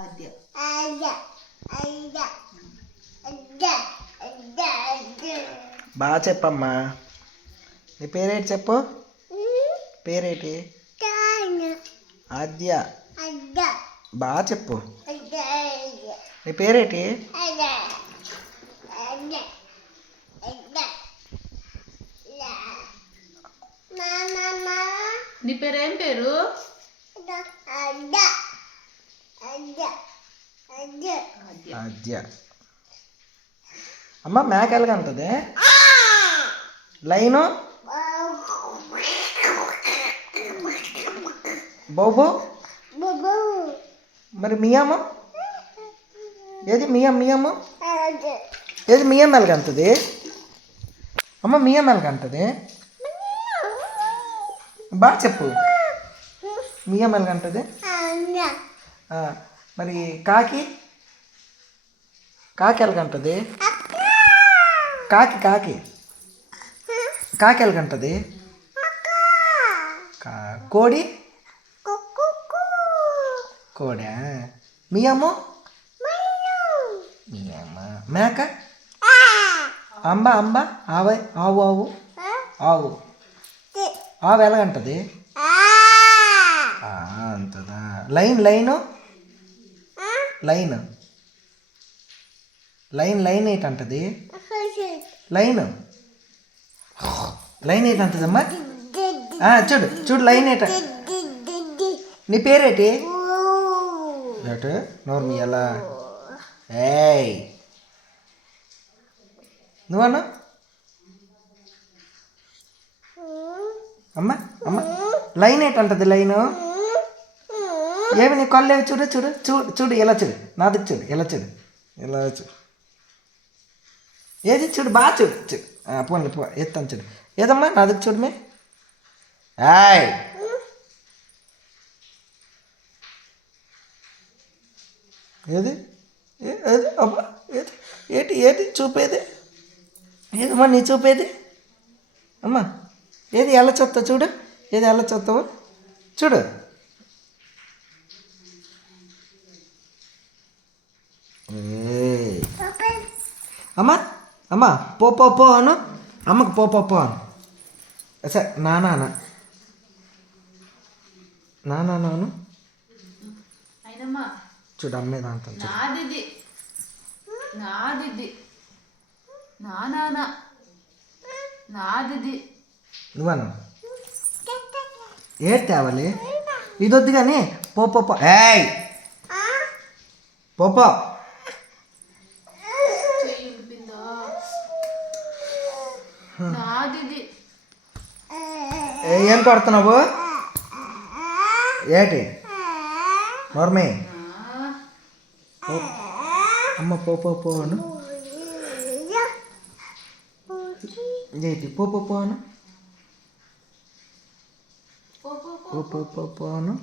ఆద్య. బాగా చెప్పమ్మా. నీ పేరేంటి చెప్పు. పేరేంటి? ఆద్య. బాగా చెప్పు. నీ పేరేంటి? నీ పేరేం పేరు? ఆద్య. అమ్మ మేక ఎలాగంటది? లైను బాబు. మరి మియాము ఏది? మియమ్మ ఏది? మియం ఎలాగంటది? అమ్మ మియం ఎలాగంటది? బాగా చెప్పు. మియం ఎలాగంటది? మరి కాకి ఎలాగంటది? కాకి ఎలాగంటది? కోడి కోడా? మియము మేక అంబ ఆవు ఎలాగంటది? అంతదా. లైన్ ఏంటంటది? లైన్ ఏంటంటదమ్మా? చూడు లైన్ ఏంట. నీ పేరేటి? నోర్మి ఎలా? ఏయ్ నువ్వన్నా అమ్మ లైన్ ఏంటంటది? లైను ఏమి? నీ కళ్ళేవి చూడు ఎలా చూడు. నాది చూడు ఎలా చూడు. ఏది? చూడు బాగా చూడు. పోన్లే ఎత్తాను చూడు. ఏదమ్మా నాది చూడమే. ఏయ్ ఏది? అమ్మా ఏది చూపేది? ఏదమ్మా నీ చూపేది? అమ్మా ఏది? ఎలా చూస్తావు చూడు. ఏది ఎలా చూస్తావు చూడు. అమ్మా పో అను. అమ్మకు పో అను. సరే నాన్న అను. చూడు అమ్మే దాంతో నువ్వను ఏది తేవాలి? ఇది వద్దు కానీ పో. ఏయ్ పో. ఏం కొడుతున్నావు? ఏటి నోర్మే? అమ్మ పో అను. ఏంటి పో అను. పో అను.